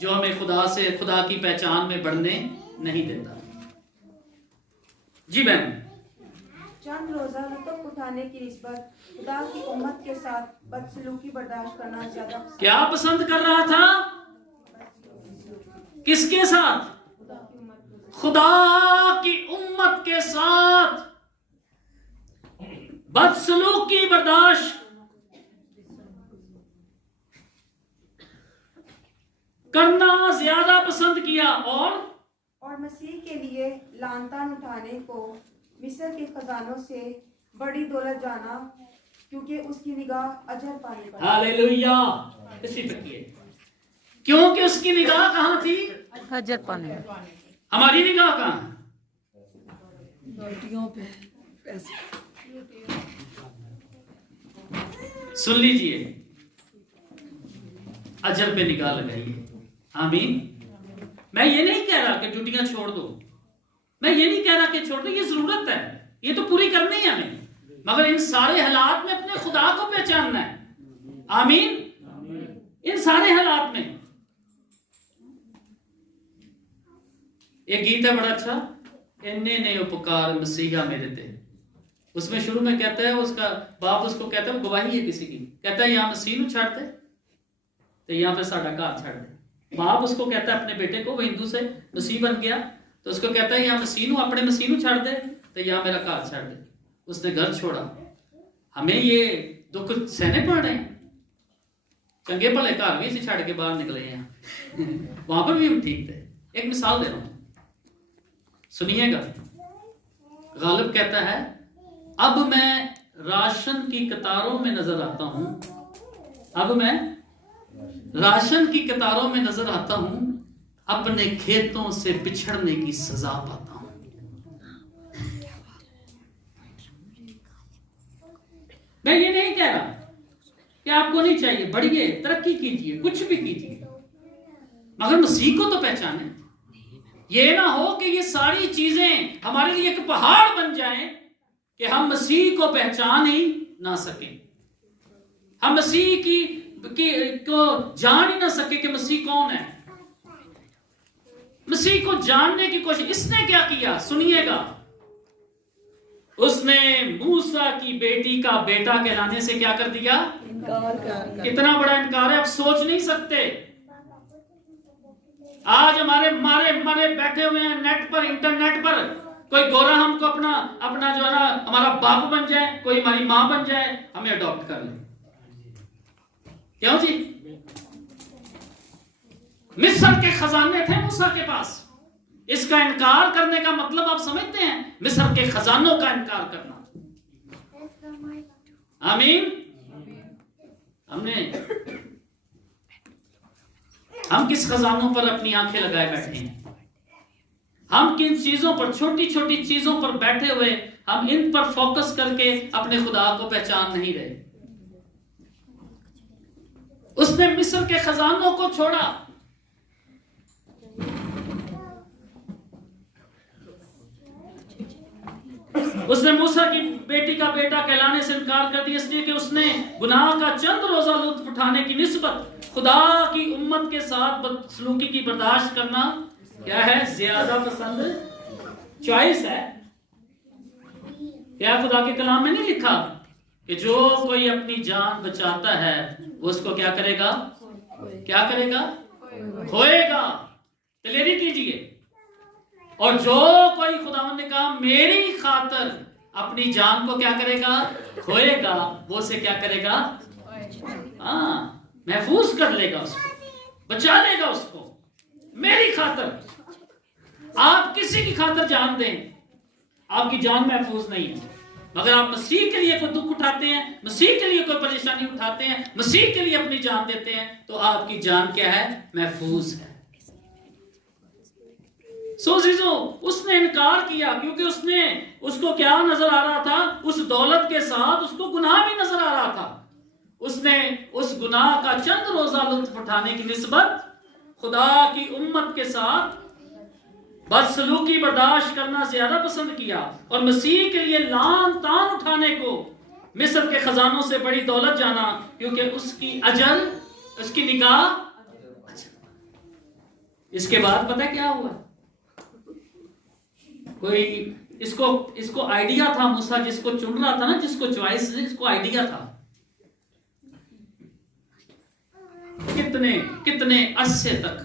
जो हमें खुदा की पहचान में बढ़ने नहीं देता। जी बहन। चंद रोजा लुत्फ उठाने की निस्बत खुदा की उम्मत के साथ बदसलूकी बर्दाश्त करना ज्यादा क्या पसंद कर रहा था? किसके साथ? खुदा की उम्मत के साथ बदसलूकी बर्दाश्त करना ज्यादा पसंद किया। और मसीह के लिए लानतान उठाने को मिस्र के खजानों से बड़ी दौलत जाना, क्योंकि उसकी निगाह अजर पाने पर। हालेलुया। इसी तक किए, क्योंकि उसकी निगाह कहाँ थी? हजर पाने में। हमारी निगाह कहाँ? सुन लीजिए, अजर पे निगाह लगाइए। आमीन। मैं ये नहीं कह रहा कि ड्यूटियां छोड़ दो, मैं ये नहीं कह रहा कि छोड़ दो, ये जरूरत है, ये तो पूरी करनी है हमें, मगर इन सारे हालात में अपने खुदा को पहचानना है। आमीन। इन सारे हालात में एक गीत है बड़ा अच्छा, इन्ने ने उपकार मसीहा मेरे ते। उसमें शुरू में कहता है, उसका बाप उसको कहता है, गवाही है किसी की, कहता है यहाँ मसीह ਨੂੰ छाड़ दे तो यहाँ पे साडा घर छाड़ दे। बाप उसको कहता है अपने बेटे को, वो हिंदू से मसीह बन गया, तो उसको कहता है यहाँ मसीह ਨੂੰ, अपने मसीह ਨੂੰ छाड़ दे तो यहाँ मेरा घर छाड़ दे। उसने घर छोड़ा। हमें ये दुख सहने पड़ रहे हैं। चंगे भले घर भी इसे छाड़ के बाहर निकले हैं वहां पर भी हम ठीक थे। एक मिसाल दे रहा हूं, सुनिएगा। गालिब कहता है, अब मैं राशन की कतारों में नजर आता हूं, अब मैं राशन की कतारों में नजर आता हूं, अपने खेतों से बिछड़ने की सजा पाता हूं। मैं ये नहीं कह रहा कि आपको नहीं चाहिए, बढ़िए, तरक्की कीजिए, कुछ भी कीजिए, मगर मसीह को तो पहचाने। ये ना हो कि ये सारी चीजें हमारे लिए एक पहाड़ बन जाएं कि हम मसीह को पहचान ही ना सकें, हम मसीह को जान ही ना सके कि मसीह कौन है। मसीह को जानने की कोशिश। इसने क्या किया? सुनिएगा, उसने मूसा की बेटी का बेटा कहलाने से क्या कर दिया? इतना बड़ा इनकार है, आप सोच नहीं सकते। आज हमारे मारे बैठे हुए हैं नेट पर, इंटरनेट पर, कोई गोरा हमको अपना जो है ना हमारा बाप बन जाए, कोई हमारी मां बन जाए, हमें अडॉप्ट कर ले। क्यों जी? मिस्र के खजाने थे मूसा के पास। इसका इनकार करने का मतलब आप समझते हैं? मिस्र के खजानों का इनकार करना। आमीन। हम किस खजानों पर अपनी आंखें लगाए बैठे हैं? हम किन चीजों पर, छोटी छोटी चीजों पर बैठे हुए हम इन पर फोकस करके अपने खुदा को पहचान नहीं रहे। उसने मिस्र के खजानों को छोड़ा। उसने मूसा की बेटी का बेटा कहलाने से इनकार कर दिया, इसलिए कि उसने गुनाह का चंद रोजा लुत्फ उठाने की निस्बत खुदा की उम्मत के साथ बदसलूकी की बर्दाश्त करना क्या है? ज्यादा पसंद। चॉइस है। क्या खुदा के कलाम में नहीं लिखा कि जो कोई अपनी जान बचाता है वो उसको क्या करेगा? क्या करेगा? खोएगा। क्लियरिटी कीजिए। और जो कोई खुदावंद ने कहा मेरी खातर अपनी जान को क्या करेगा? खोएगा, वो उसे क्या करेगा? महफूज कर लेगा, उसको बचा लेगा, उसको मेरी खातर। आप किसी की खातर जान दें, आपकी जान महफूज नहीं है। मगर आप मसीह के लिए कोई दुख उठाते हैं, मसीह के लिए कोई परेशानी उठाते हैं, मसीह के लिए अपनी जान देते हैं, तो आपकी जान क्या है? महफूज है। सो जीजो, उसने इनकार किया क्योंकि उसको क्या नजर आ रहा था? उस दौलत के साथ उसको गुनाह भी नजर आ रहा था। उसने उस गुनाह का चंद रोजा लुत्फ उठाने की निस्बत खुदा की उम्मत के साथ बदसलूकी बर्दाश्त करना ज्यादा पसंद किया और मसीह के लिए लान तान उठाने को मिस्र के खजानों से बड़ी दौलत जाना, क्योंकि उसकी अजल, उसकी निगाह। इसके बाद पता क्या हुआ? कोई इसको आइडिया था, मूसा जिसको चुन रहा था ना, जिसको चॉइस, इसको आइडिया था। कितने अरसे तक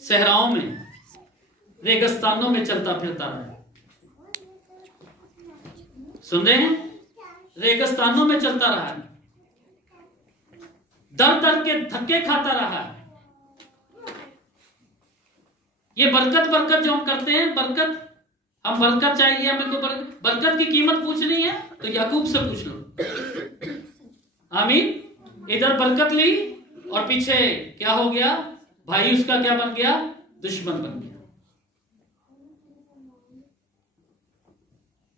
सहराओं में, रेगिस्तानों में चलता फिरता रहा। सुन रहे हैं? रेगिस्तानों में चलता रहा, दर दर के धक्के खाता रहा। ये बरकत जो हम करते हैं, हम बरकत चाहिए, हमें को बरकत की कीमत पूछनी है तो याकूब से पूछ लो। आमीन। इधर बरकत ली और पीछे क्या हो गया? भाई उसका क्या बन गया? दुश्मन बन गया।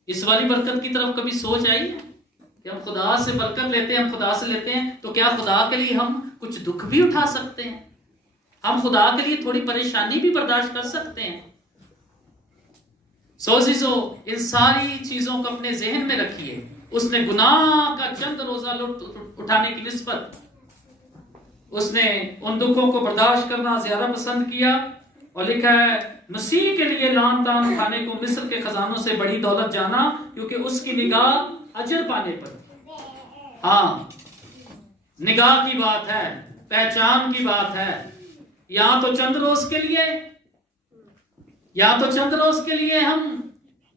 इस वाली बरकत की तरफ कभी सोच आई कि हम खुदा से बरकत लेते हैं, हम खुदा से लेते हैं, तो क्या खुदा के लिए हम कुछ दुख भी उठा सकते हैं? हम खुदा के लिए थोड़ी परेशानी भी बर्दाश्त कर सकते हैं? सोचो, इन सारी चीजों को अपने जहन में रखिए। उसने गुनाह का चंद रोजा लुत्फ उठाने की निस्बत उसने उन दुखों को बर्दाश्त करना ज्यादा पसंद किया। और लिखा है मसीह के लिए लान तान उठाने को मिस्र के खजानों से बड़ी दौलत जाना, क्योंकि उसकी निगाह अजर पाने पर। हाँ, निगाह की बात है, पहचान की बात है। यहां तो चंद रोज के लिए हम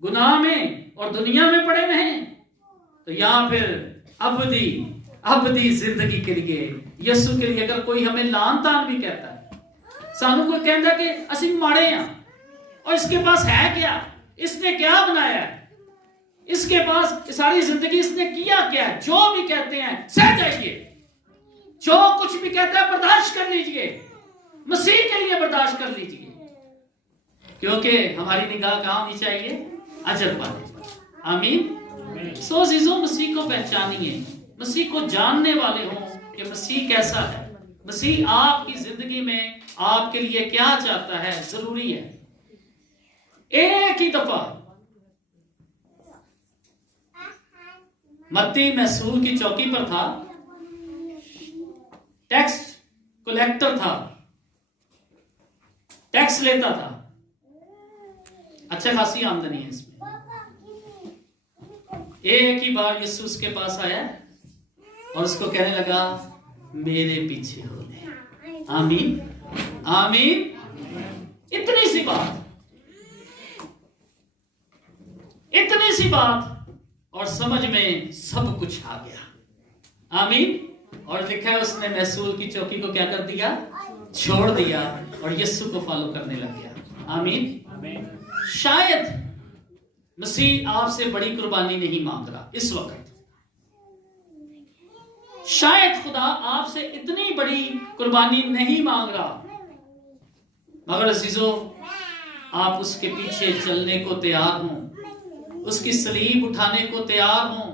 गुनाह में और दुनिया में पड़े रहे, तो यहां फिर अबदी जिंदगी के लिए, यीशु के लिए अगर कोई हमें लान तान भी कहता है, सानू कोई कहता है कि असी माड़े हैं और इसके पास है क्या, इसने क्या बनाया है, इसके पास सारी जिंदगी इसने किया क्या है, जो भी कहते हैं सह जाइए, जो कुछ भी कहता है बर्दाश्त कर लीजिए, मसीह के लिए बर्दाश्त कर लीजिए, क्योंकि हमारी निगाह कहां होनी चाहिए? अजर पाने। आमीन। सो जीजों, मसीह को पहचानिए, मसीह को जानने वाले हो कि मसीह कैसा है, मसीह आपकी जिंदगी में आपके लिए क्या चाहता है, जरूरी है। एक ही दफा मत्ती महसूल की चौकी पर था, टैक्स कलेक्टर था, टैक्स लेता था, अच्छा खासी आमदनी है इसमें। एक ही बार यीशु उसके पास आया और उसको कहने लगा मेरे पीछे हो ले। आमीन आमीन। इतनी सी बात और समझ में सब कुछ आ गया। आमीन। और लिखा है उसने महसूल की चौकी को क्या कर दिया? छोड़ दिया और यीशु को फॉलो करने लग गया। आमीन। शायद मसीह आपसे बड़ी कुर्बानी नहीं मांग रहा इस वक्त, शायद खुदा आपसे इतनी बड़ी कुर्बानी नहीं मांग रहा, मगर अजीजों आप उसके पीछे चलने को तैयार हों, उसकी सलीब उठाने को तैयार हों।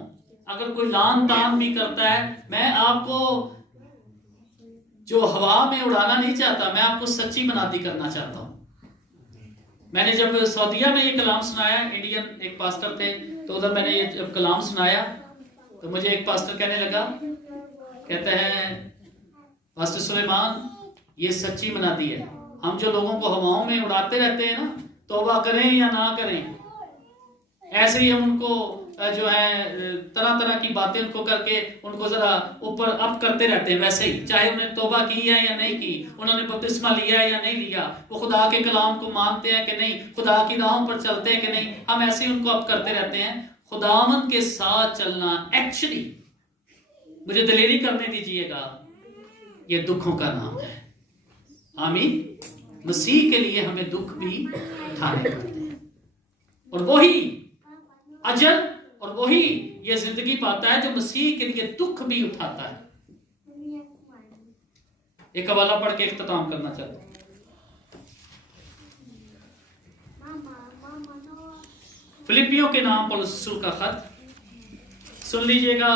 अगर कोई लान तान भी करता है, मैं आपको जो हवा में उड़ाना नहीं चाहता, मैं आपको सच्ची मनाती करना चाहता हूं। मैंने जब सऊदीया में ये कलाम सुनाया, इंडियन एक पास्टर थे, तो उधर मैंने ये जब कलाम सुनाया तो मुझे एक पास्टर कहने लगा, कहते हैं पास्टर सुलेमान ये सच्ची मनाती है, हम जो लोगों को हवाओं में उड़ाते रहते हैं ना, तौबा करें या ना करें, ऐसे ही हम उनको जो है तरह तरह की बातें उनको करके उनको जरा ऊपर अप करते रहते हैं, वैसे ही चाहे उन्हें तौबा की है या नहीं की, उन्होंने बपतिस्मा लिया है या नहीं लिया, वो खुदा के कलाम को मानते हैं कि नहीं, खुदा की राहों पर चलते हैं कि नहीं, हम ऐसे ही उनको अप करते रहते हैं। खुदावंद के साथ चलना एक्चुअली, मुझे दिलेरी करने दीजिएगा, ये दुखों का नाम है। आमीन। मसीह के लिए हमें दुख भी उठाने पड़ते हैं, और वही अजर और वही ये जिंदगी पाता है जो मसीह के लिए दुख भी उठाता है। एक हवाला पढ़ के इख्तिताम करना चाहता हूं। फिलिपियों के नाम पौलुस रसूल का खत सुन लीजिएगा।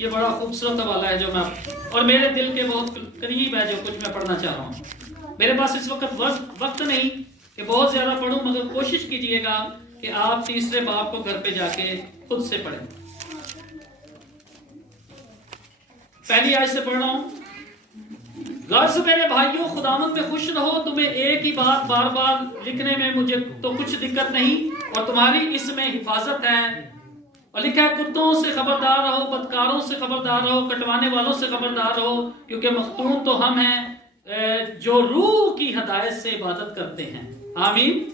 ये बड़ा खूबसूरत हवाला है जो मैं और मेरे दिल के बहुत करीब है, जो कुछ मैं पढ़ना चाह रहा हूं। मेरे पास इस वक्त वक्त नहीं कि बहुत ज्यादा पढ़ूं, मगर कोशिश कीजिएगा कि आप तीसरे बाब को घर पे जाके खुद से पढ़ें। पहली आयत से पढ़ रहा हूं। गर्ज मेरे भाइयों, खुदावंद में खुश रहो। तुम्हें एक ही बात बार बार लिखने में मुझे तो कुछ दिक्कत नहीं, और तुम्हारी इसमें हिफाजत है। और लिखा है, कुत्तों से खबरदार रहो, बदकारों से खबरदार रहो, कटवाने वालों से खबरदार रहो, क्योंकि मखतून तो हम हैं जो रूह की हदायत से इबादत करते हैं। आमीन।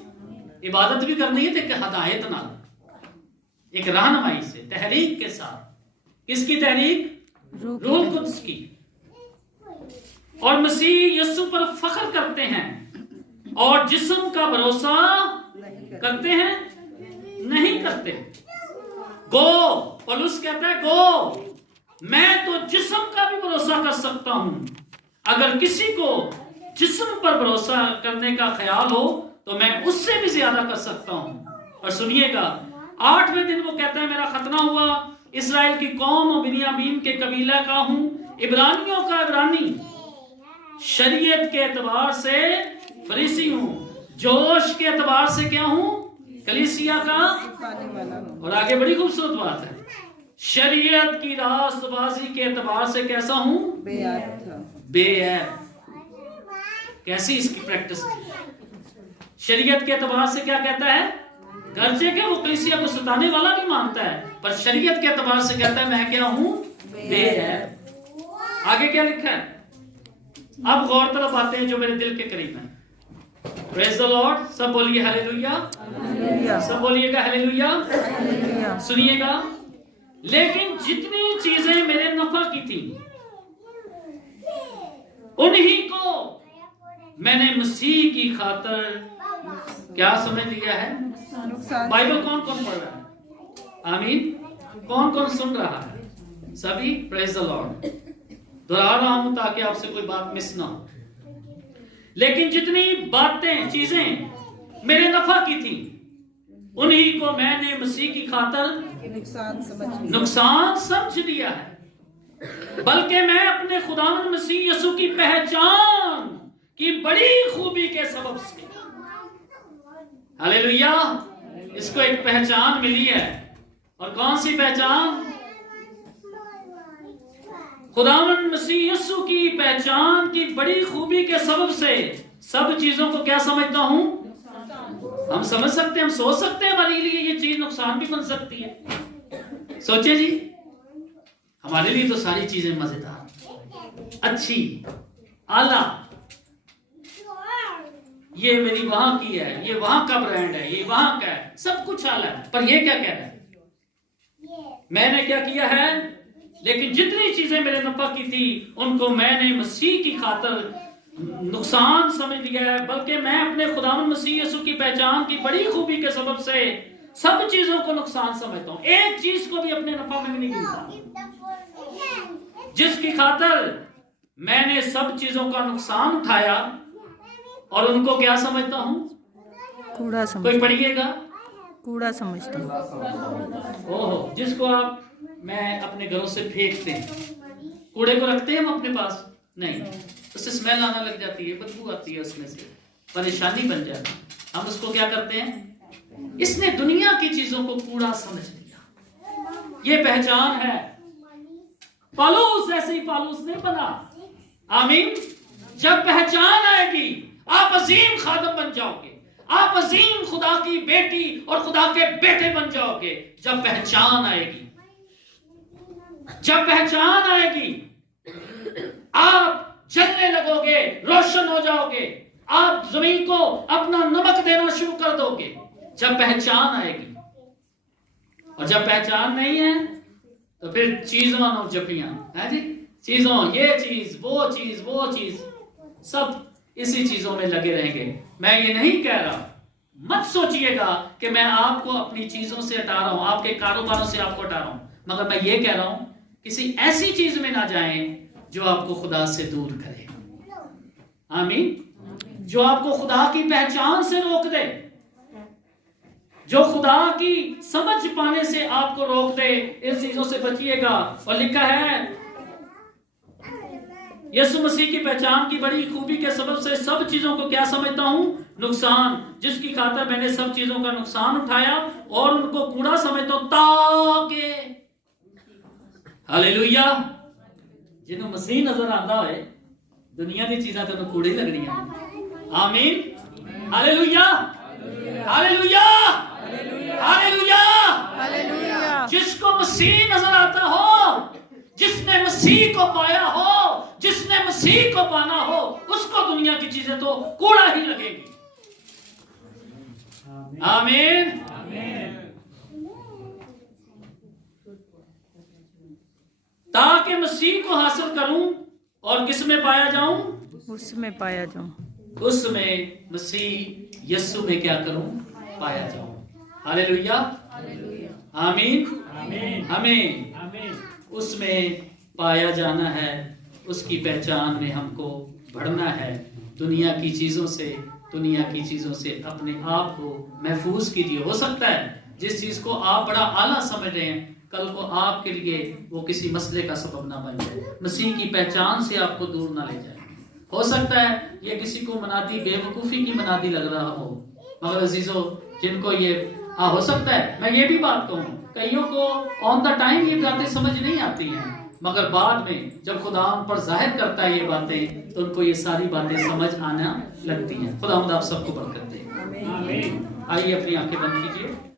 इबादत भी करनी है तो एक हदायत ना, एक रहनुमाई से, तहरीक के साथ। किसकी तहरीक? रूह कुद्स की। और मसीह यीशु पर फख्र करते हैं, और जिस्म का भरोसा करते हैं नहीं करते। गो, पौलुस कहता है गो, मैं तो जिस्म का भी भरोसा कर सकता हूं। अगर किसी को जिस्म पर भरोसा करने का ख्याल हो तो मैं उससे भी ज्यादा कर सकता हूं। और सुनिएगा, 8वें दिन वो कहता है, मेरा खतना हुआ, इस्राएल की कौम और बिन्यामीन के कबीला का हूं, इब्रानियों का इब्रानी, शरीयत के एतबार से फरीसी हूं, जोश के एतबार से क्या हूं? कलीसिया का। और आगे बड़ी खूबसूरत बात है, शरीयत की रास्तबाजी के एतबार से कैसा हूं? बेऐब। कैसी इसकी प्रैक्टिस की? शरीयत के एतबार से क्या कहता है? गर्जे के वो कलीसिया को सताने वाला भी मानता है, पर शरीयत के एतबार से कहता है मैं क्या हूं? बेऐब। आगे क्या लिखा है? अब गौर तरफ बातें हैं जो मेरे दिल के करीब हैं। Praise the Lord. सब बोलिए हालेलुया। सब बोलिएगा हालेलुया। सुनिएगा, लेकिन जितनी चीजें मेरे नफा की थी उन्हीं को मैंने मसीह की खातर क्या समझ लिया है? बाइबल कौन कौन पढ़ रहा है? आमीन। कौन कौन सुन रहा है? सभी। Praise the Lord. दोहरा रहा हूं ताकि आपसे कोई बात मिस ना हो। लेकिन जितनी बातें चीजें मेरे नफा की थी उन्हीं को मैंने मसीह की खातर नुकसान समझ लिया है, बल्कि मैं अपने खुदावंद मसीह यीशु की पहचान की बड़ी खूबी के सबब से, हालेलुया, इसको एक पहचान मिली है। और कौन सी पहचान? खुदावंद मसीह यीशु की पहचान की बड़ी खूबी के सबब से सब चीजों को क्या समझता हूं? हम समझ सकते हैं, हम सोच सकते हैं हमारे लिए ये चीज नुकसान भी बन सकती है। सोचिए जी, हमारे लिए तो सारी चीजें मजेदार, अच्छी, आला, ये मेरी वहां की है, ये वहां का ब्रांड है, ये वहां का है, सब कुछ आला है। पर ये क्या कह रहा है? मैंने क्या किया है? लेकिन जितनी चीजें मेरे नफा की थी उनको मैंने मसीह की खातर नुकसान समझ लिया है, बल्कि मैं अपने खुदावंद मसीह यीशु की पहचान की बड़ी खूबी के सबब से सब चीजों को नुकसान समझता हूं। एक चीज को भी अपने नफा में नहीं गिनता, जिसकी खातर मैंने सब चीजों का नुकसान उठाया और उनको क्या समझता हूं? कूड़ा समझता। कोई पढ़िएगा। कूड़ा समझता हूं। ओहो, जिसको आप मैं अपने घरों से फेंकते हैं, कूड़े को रखते हैं हम अपने पास नहीं, उससे स्मेल आने लग जाती है, बदबू आती है, उसमें से परेशानी बन जाती है। हम उसको क्या करते हैं? इसने दुनिया की चीजों को कूड़ा समझ लिया। ये पहचान है। पौलुस ऐसे ही पौलुस नहीं बना। आमीन। जब पहचान आएगी आप अजीम खादम बन जाओगे। आप अजीम खुदा की बेटी और खुदा के बेटे बन जाओगे जब पहचान आएगी। जब पहचान आएगी आप जलने लगोगे, रोशन हो जाओगे, आप जमीन को अपना नमक देना शुरू कर दोगे जब पहचान आएगी। और जब पहचान नहीं है तो फिर चीज मानो जपियां है जी, चीजों, ये चीज वो चीज वो चीज, सब इसी चीजों में लगे रहेंगे। मैं ये नहीं कह रहा, मत सोचिएगा कि मैं आपको अपनी चीजों से हटा रहा हूं, आपके कारोबारों से आपको हटा रहा हूं, मगर मैं ये कह रहा हूं किसी ऐसी चीज में ना जाएं जो आपको खुदा से दूर करे। आमीन। जो आपको खुदा की पहचान से रोक दे, जो खुदा की समझ पाने से आपको रोक दे, इन चीजों से बचिएगा। और लिखा है यीशु मसीह की पहचान की बड़ी खूबी के सबब से सब चीजों को क्या समझता हूं? नुकसान, जिसकी खातिर मैंने सब चीजों का नुकसान उठाया और उनको कूड़ा समझता हूं, ताकि हालेलुया जिन्हों मसीह नजर आता है दुनिया की चीजें तो कूड़े ही लगनी। आमीन। Hallelujah hallelujah hallelujah. जिसको मसीह नजर आता हो, जिसने मसीह को पाया हो, जिसने मसीह को पाना हो, उसको दुनिया की चीजें तो कूड़ा ही लगेगी। आमीन। ताकि मसीह को हासिल करूं और किस में पाया जाऊं? उसमें पाया जाऊं। उसमें मसीह यीशु में क्या करूं? पाया जाऊं। हालेलुया आमीन। हमें उसमें पाया जाना है, उसकी पहचान में हमको बढ़ना है। दुनिया की चीजों से अपने आप को महफूज कीजिए। हो सकता है जिस चीज को आप बड़ा आला समझ रहे हैं कल को आपके लिए वो किसी मसले का सबब ना बन जाए, मसीह की पहचान से आपको दूर ना ले जाए। हो सकता है ये किसी को मनाती बेवकूफी की मनाती लग रहा हो, मगर अजीजों जिनको ये हो सकता है मैं ये भी बात कहूँ, कईयों को ऑन द टाइम ये बातें समझ नहीं आती हैं, मगर बाद में जब खुदा उन पर जाहिर करता है ये बातें तो उनको ये सारी बातें समझ आना लगती हैं। खुदा आप सबको बरकत दे। आइए अपनी आंखें बंद कीजिए।